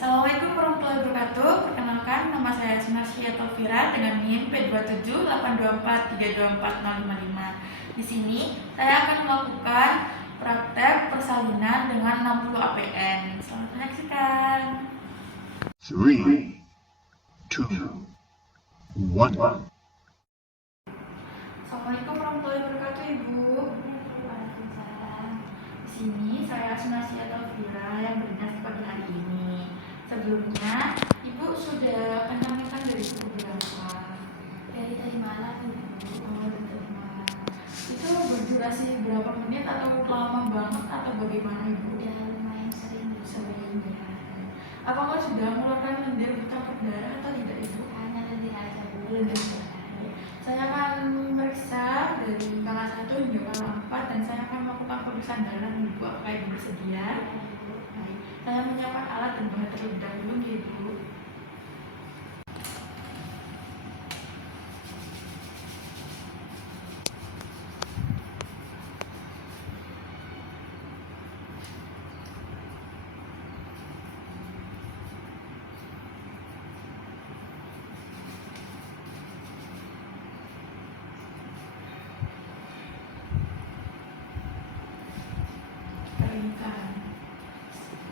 Assalamualaikum warahmatullahi wabarakatuh. Perkenalkan, nama saya Sunarsia Taufira dengan NIM P278243240555. Di sini saya akan melakukan praktek persalinan dengan 60 APN. Selamat menyaksikan. 3, 2, 1. Assalamualaikum warahmatullahi wabarakatuh, Ibu. Waalaikumsalam. Di sini saya Sunarsia Taufira yang berdinas di pagi hari ini. Sebelumnya, Ibu sudah menyampaikan dari buku berapa? Dari malam Ibu. Itu berdurasi berapa menit atau lama banget atau bagaimana Ibu? Udah lumayan sering Sering ya. Apakah sudah mengeluarkan lendir bercampur darah atau tidak Ibu? hanya lendir aja Bu. Lendir darah. Saya akan memeriksa dari kelas 1 hingga kelas 4 dan saya akan melakukan pemeriksaan darah Ibu. Apakah Ibu bersedia? Baik. Saya menyiapkan alat dan bahan terlebih dahulu Ibu.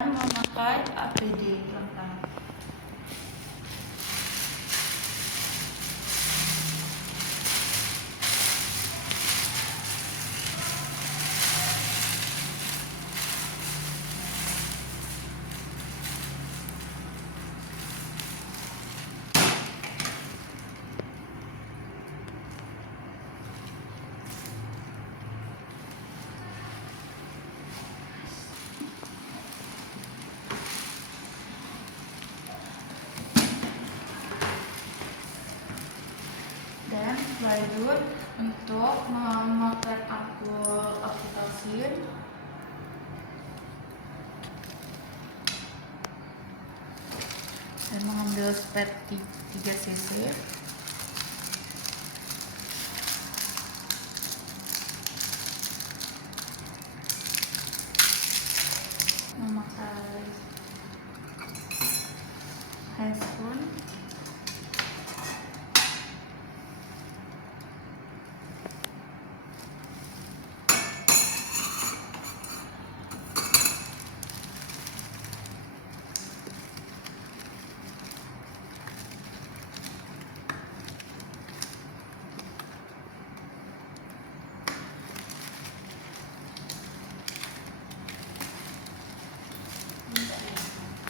Dan memakai APD lengkap. Dan setelah itu untuk memotret ampul oksitosin dan mengambil spet 3 cc memakai handphone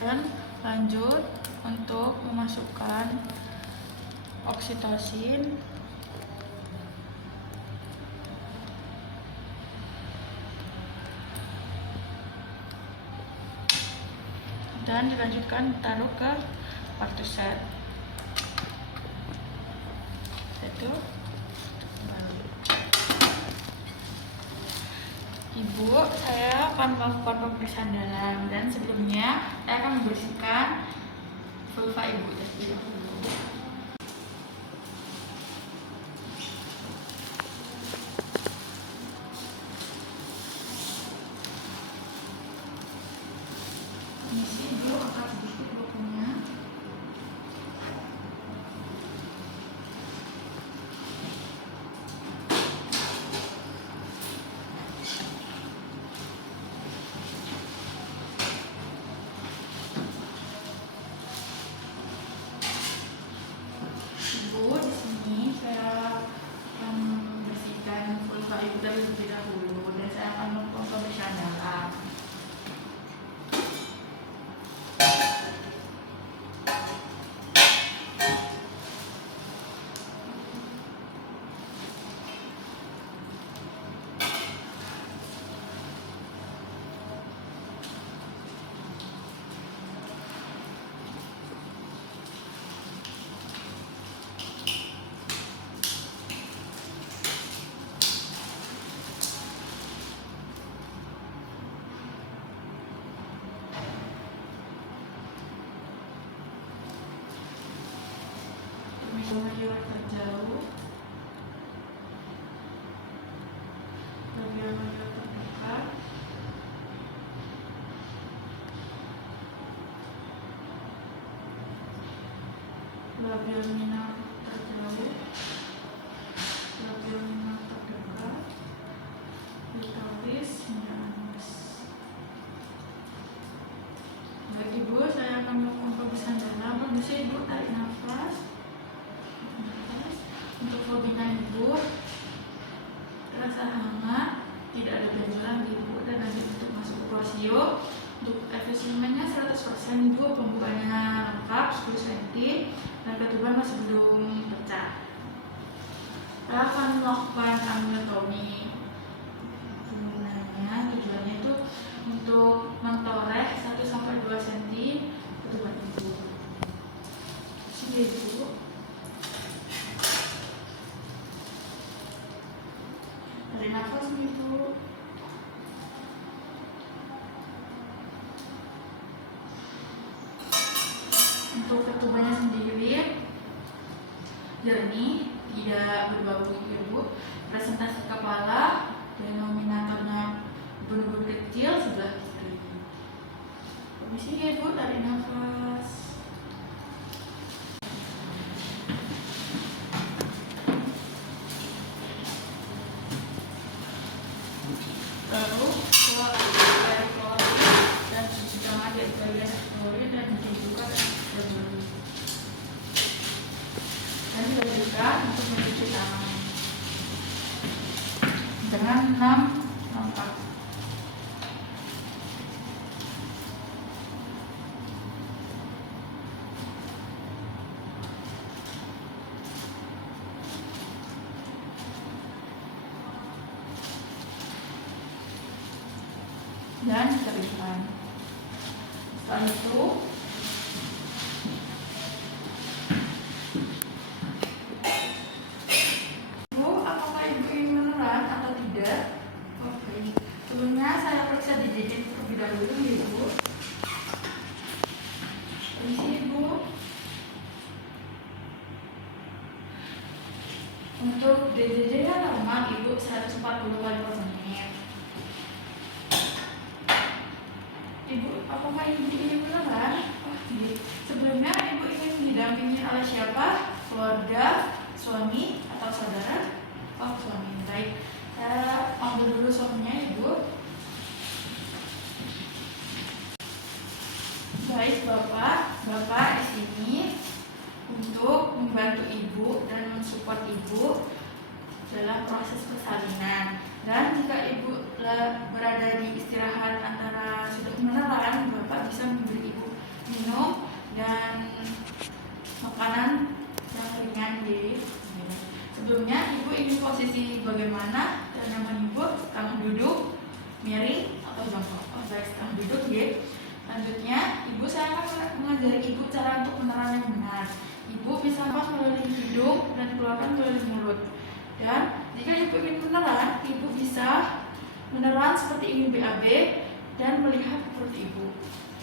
dan lanjut untuk memasukkan oksitosin dan dilanjutkan taruh ke waktu set itu. Ibu, saya akan melakukan pemeriksaan dalam dan sebelumnya saya akan membersihkan vulva Ibu terlebih dahulu. Permisi, Ibu angkat sedikit bukunya. Ibu, di sini saya akan membersihkan vulva Ibu terlebih dahulu dan saya akan melakukan pemeriksaan dalam. Mayur terjauh, mayur terdekat, labial minor terjauh, labial minor terdekat, klitoris hingga anus. Baik Ibu, saya akan melakukan pemeriksaan dalam. Kondisi Ibu tarik nafas. Untuk fobinya Ibu, terasa hangat, tidak ada benjolan di Ibu dan lanjut untuk masuk ke posio. Untuk efisiennya 100%, Ibu pembukanya lengkap 10 cm dan ketuban masih belum pecah. Kita akan melakukan amiotomi. Gunanya, tujuannya itu untuk mentoreh 1-2 cm ketuban Ibu. Sini Ibu. Tarik nafas Ibu. Untuk ketubannya sendiri jernih, tidak berbau Ibu. Presentasi kepala, denominatornya bunuh-bunuh kecil sebelah kiri. Permisi Ibu, tarik nafas. Lalu keluar air klorin dan cuci tangan di bagian klorin dan dibuka dan berburu. Dan dilanjutkan untuk mencuci tangan dengan 6 langkah. Dan dikeringkan. Setelah itu Ibu, apakah Ibu ingin menelan atau tidak? Oke. Sebelumnya saya periksa di JJ terlebih dahulu Ibu. Permisi Ibu. Untuk DJJ-nya normal Ibu 140 kali per menit. Ibu, apakah Ibu ingin menelan? Sebelumnya Ibu ingin didampingi oleh siapa? Keluarga, suami, atau saudara? Oh, suami. Baik, saya ambil dulu suaminya Ibu. Baik Bapak di sini untuk membantu Ibu dan mensupport Ibu dalam proses persalinan. Dan jika Ibu berada di istirahat antara sudah menelan, Bapak bisa memberi Ibu minum dan makanan yang ringan di sini. Sebelumnya Ibu ingin posisi bagaimana? Dan nyaman Ibu, setengah duduk, miring, atau jongkok. Oh, baik, setengah duduk ya. Selanjutnya, saya akan mengajari Ibu cara untuk menelan yang benar. Ibu bisa nafas melalui hidung dan keluarkan melalui mulut. Dan jika Ibu ingin menelan, Ibu bisa menelan seperti ingin BAB dan melihat perut Ibu.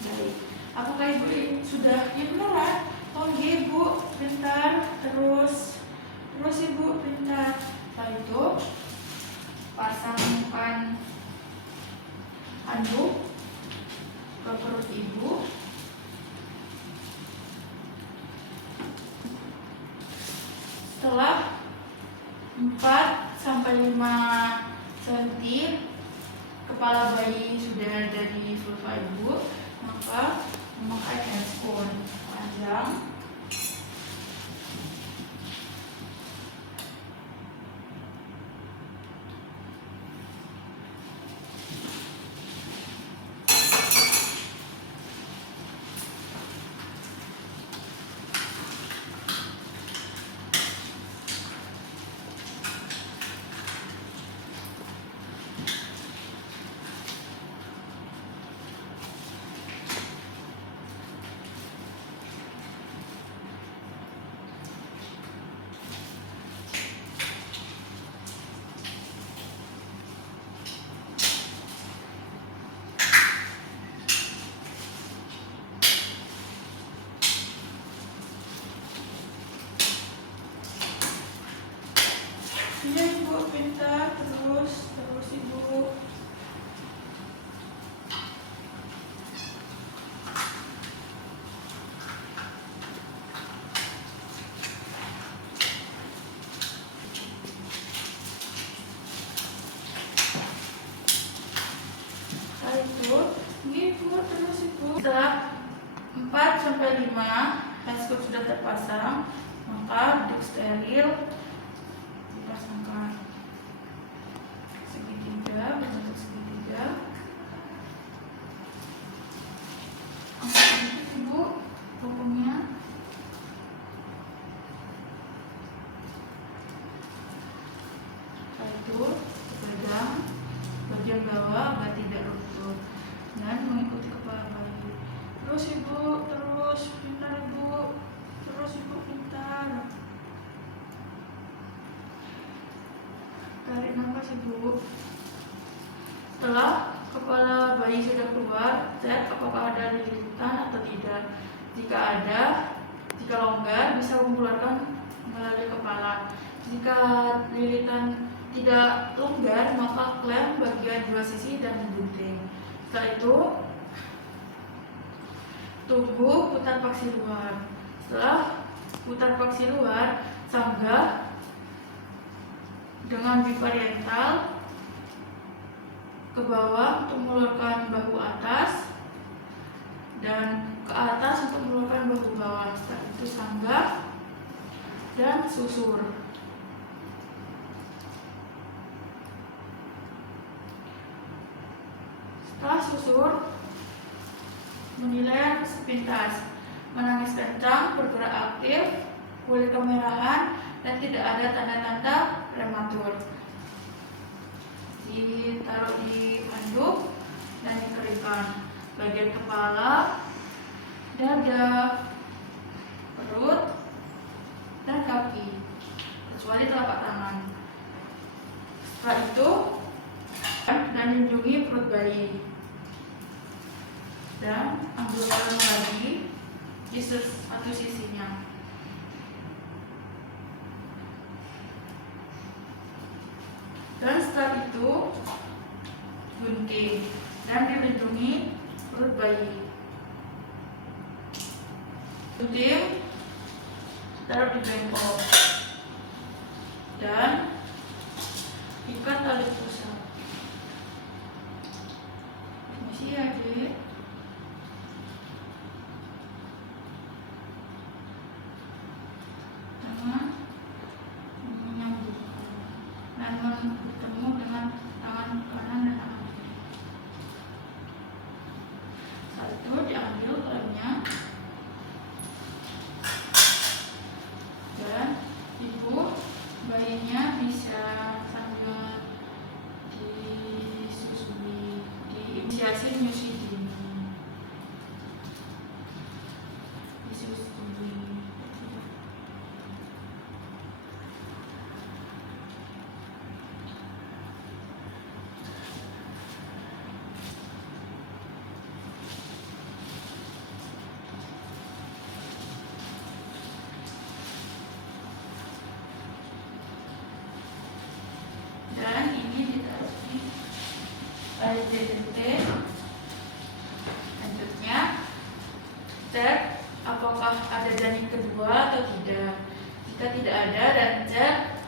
Baik, apakah Ibu sudah ingin menelan? Oh iya Ibu, bentar, terus Ibu, bentar. Setelah itu, pasangkan handuk ke perut Ibu. Setelah 4-5 cm kepala bayi sudah ada di vulva Ibu, maka memakai handscone panjang Setelah 4 sampai 5 heskop sudah terpasang, maka duk steril dipasangkan segitiga, berbentuk segitiga. Ibu pokoknya itu pegang bagian bawah agar tidak runtuh dan mengikuti kepala bayi. Terus ibu, terus pintar ibu, terus ibu pintar. Tarik nafas ibu. Setelah kepala bayi sudah keluar, cek apakah ada lilitan atau tidak. Jika longgar bisa mengeluarkan melalui kepala. Jika lilitan tidak longgar, maka klem bagian dua sisi dan gunting. Setelah itu, tunggu putar paksi luar. Setelah putar paksi luar, sanggah dengan bipariental ke bawah untuk mengeluarkan bahu atas dan ke atas untuk mengeluarkan bahu bawah. Setelah itu sanggah dan susur. Setelah susur, menilai sepintas, menangis kencang, bergerak aktif, kulit kemerahan, dan tidak ada tanda-tanda prematur. Ditaruh di handuk dan dikeringkan. Bagian kepala, dada, perut, dan kaki, kecuali telapak tangan. Setelah itu, dan lindungi perut bayi. Dan ambil kolom lagi di satu sisinya. Dan setelah itu gunting dan dilindungi perut bayi. Gunting taruh di bengkok dan ikat tali pusat. Masih ya, Dek? Tangan menyambung dan bertemu dengan tangan kanan dan tangan kiri. Saat itu diambil klemnya dan ibu bayinya bisa sambil disusui, diinisiasi menyusui dini, disusui. Dan ini ditaruh di air DDT. Selanjutnya, cek apakah ada janin kedua atau tidak. Jika tidak ada, dan cek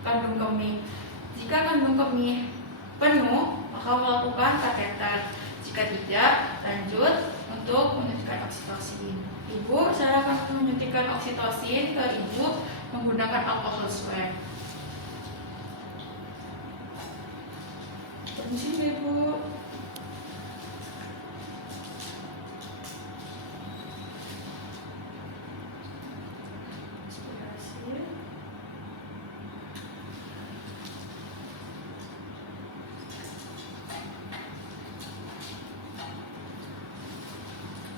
kandung kemih. Jika kandung kemih penuh, maka melakukan kateter. Jika tidak, lanjut untuk menyuntikkan oksitosin. Ibu, saya akan menyuntikkan oksitosin ke ibu menggunakan alkohol swab. Permisi ibu.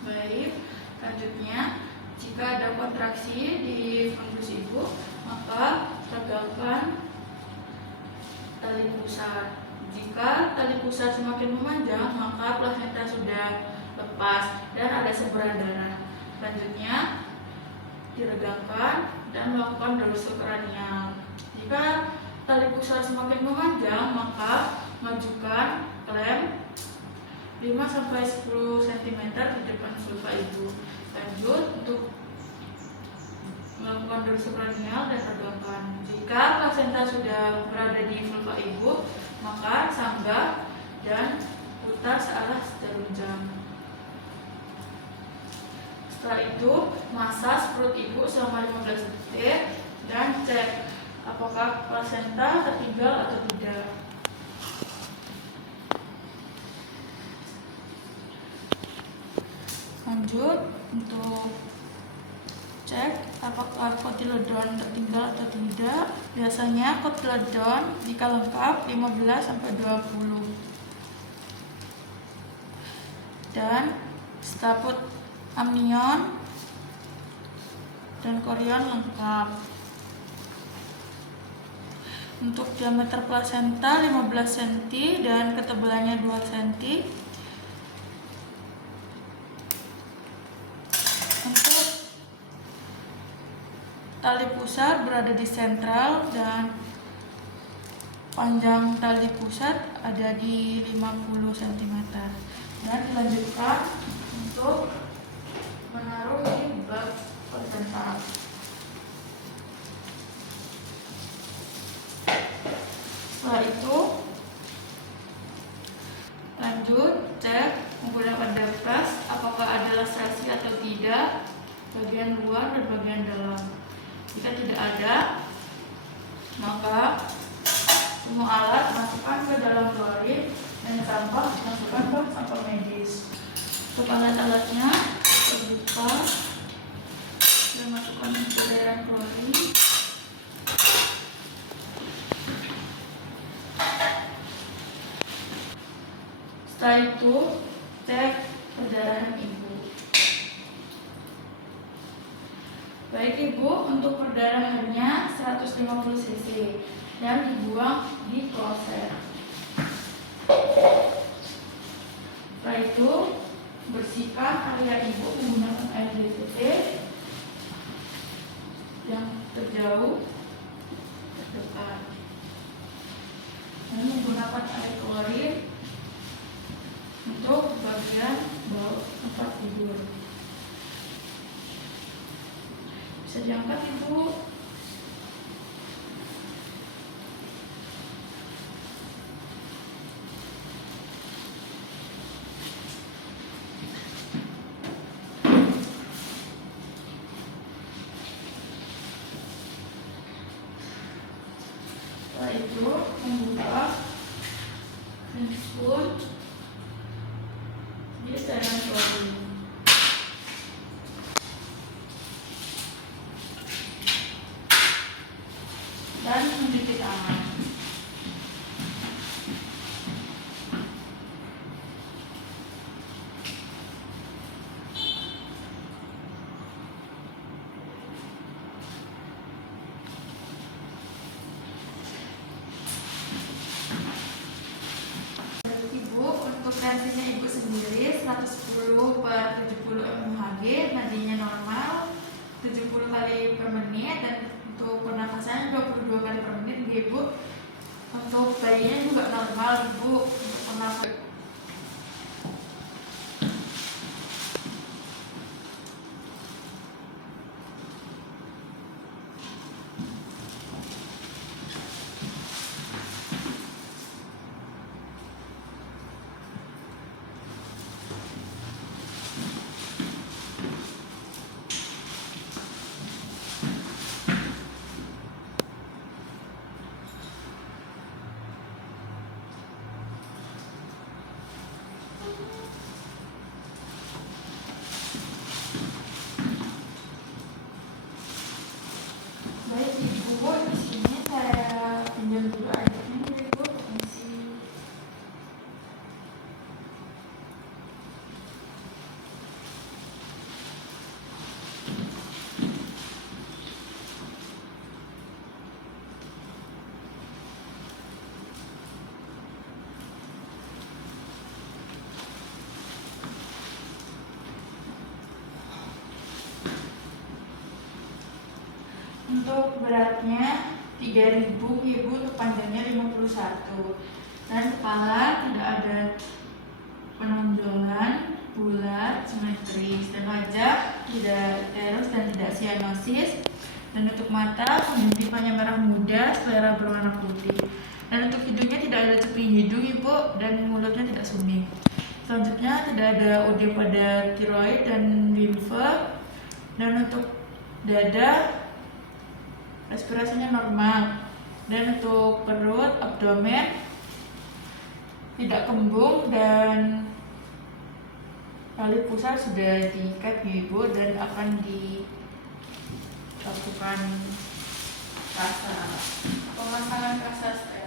Baik, selanjutnya jika ada kontraksi di fundus ibu, maka tegakkan tali pusar. Jika tali pusar semakin memanjang, maka plasenta sudah lepas dan ada semburan darah. Selanjutnya, diregangkan dan melakukan dorsal kranial. Jika tali pusar semakin memanjang, maka majukan klem 5-10 cm di depan vulva ibu. Lanjut untuk melakukan dorsal kranial dan regangkan. Jika plasenta sudah berada di vulva ibu, maka sanggah dan putar searah jarum jam. Setelah itu, massage perut ibu selama 15 detik dan cek apakah plasenta tertinggal atau tidak. Lanjut untuk cek apakah kotiledon tertinggal atau tidak. Biasanya kotiledon jika lengkap 15-20 dan staput amnion dan korion lengkap. Untuk diameter plasenta 15 cm dan ketebalannya 2 cm. Untuk tali pusat berada di sentral dan panjang tali pusat ada di 50 cm. Dan dilanjutkan untuk menaruh di bak plasenta. Setelah itu lanjut cek menggunakan dapras apakah ada lastrasi atau tidak bagian luar dan bagian dalam. Jika tidak ada, maka semua alat masukkan ke dalam klorin dan sampah masukkan ke sampah medis. Untuk alat-alatnya terbuka dan masukkan ke daerah klorin. Setelah itu cek perdarahan ibu. Baik ibu, untuk perdarahannya 150 cc dan dibuang di kloset. Setelah itu bersihkan area ibu menggunakan air DCT yang terjauh terdekat dan menggunakan air klorin untuk bagian bawah tempat tidur. Bisa diangkat ibu. Setelah itu membuka handphone di dalam klorin. Dan mencuci tangan. Ibu, untuk tensinya ibu sendiri 110/70 mmHg, nadinya normal 70 kali per menit, dan untuk pernapasannya 22 kali per menit ibu. Untuk bayinya juga normal ibu untuk pernapasan. Baik ibu, di sini saya pinjam dulu adiknya ya ibu, permisi. Untuk beratnya 3000 ibu, untuk panjangnya 51 dan kepala tidak ada penonjolan, bulat, simetris, dan wajah tidak terus dan tidak sianosis. Dan untuk mata penjentipannya merah muda, selera berwarna putih. Dan untuk hidungnya tidak ada ceping hidung ibu, dan mulutnya tidak sumit. Selanjutnya tidak ada OD pada tiroid dan limfe. Dan untuk dada respirasinya normal, dan untuk perut, abdomen tidak kembung, dan tali pusar sudah diikat Ibu dan akan dilakukan pemasangan kasa steril.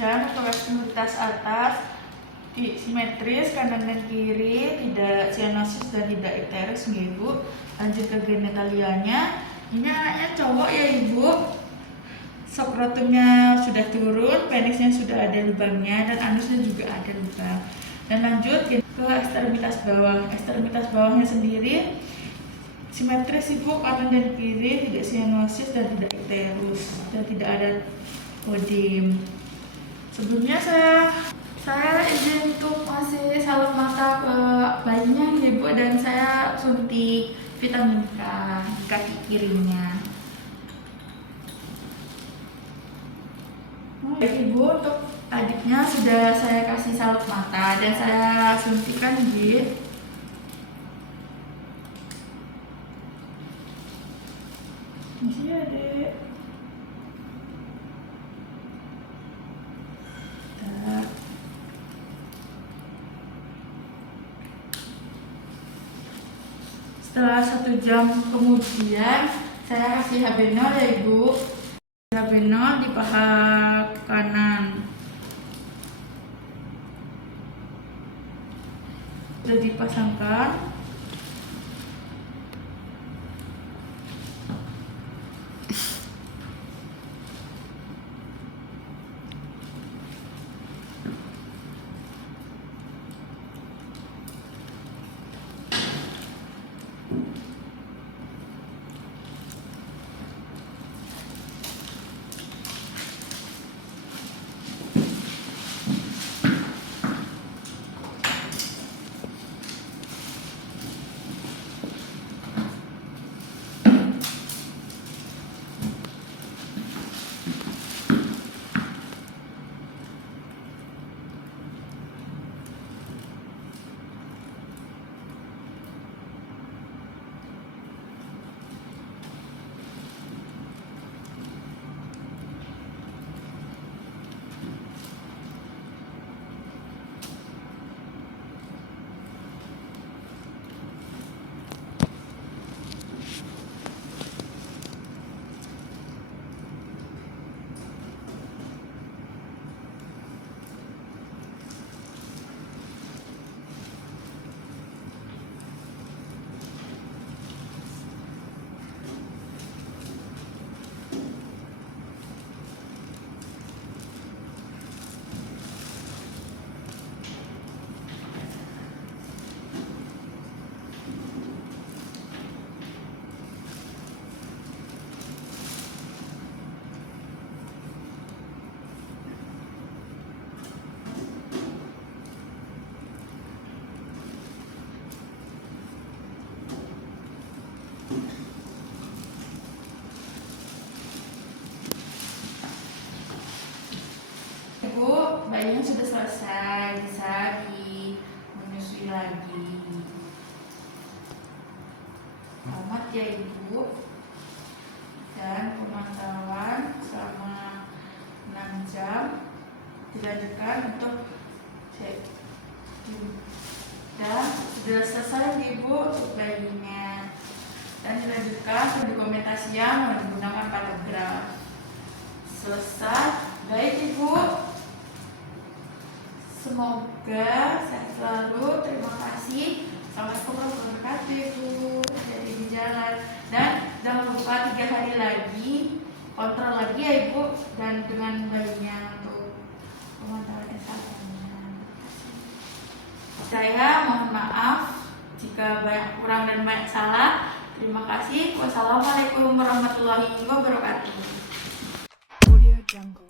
Dan untuk ekstremitas atas simetris kanan dan kiri, tidak sianosis dan tidak icterus Ibu. Lanjut ke genitalianya. Ini anaknya cowok ya Ibu. Skrotumnya sudah turun, penisnya sudah ada lubangnya, dan anusnya juga ada lubang. Dan lanjut ke ekstremitas bawah. Ekstremitas bawahnya sendiri simetris Ibu, kanan dan kiri, tidak sianosis dan tidak icterus, dan tidak ada kodim. Sebelumnya saya izin untuk kasih salep mata ke bayinya Ibu, dan saya suntik vitamin K di kaki kirinya. Ibu, untuk adiknya sudah saya kasih salep mata dan saya suntikan Ibu. Masih Adik. Setelah 1 jam kemudian saya kasih Habenol ya Ibu. Habenol di paha kanan. Sudah dipasangkan. Ibu, bayinya sudah selesai, bisa menyusui lagi. Selamat ya Ibu. Dan pemantauan selama 6 jam dilanjutkan untuk cek. Dan sudah selesai Ibu untuk bayinya. Dan dilanjutkan ke dokumentasian menggunakan patograf. Selesai. Baik Ibu, semoga sehat selalu. Terima kasih. Assalamualaikum warahmatullahi wabarakatuh Ibu. Jadi di jalan. Dan jangan lupa 3 hari lagi kontrol lagi ya Ibu, dan dengan bayinya untuk pemantauan kesehatan. Saya mohon maaf jika banyak kurang dan banyak salah. Terima kasih. Wassalamualaikum warahmatullahi wabarakatuh. Audio Jungle.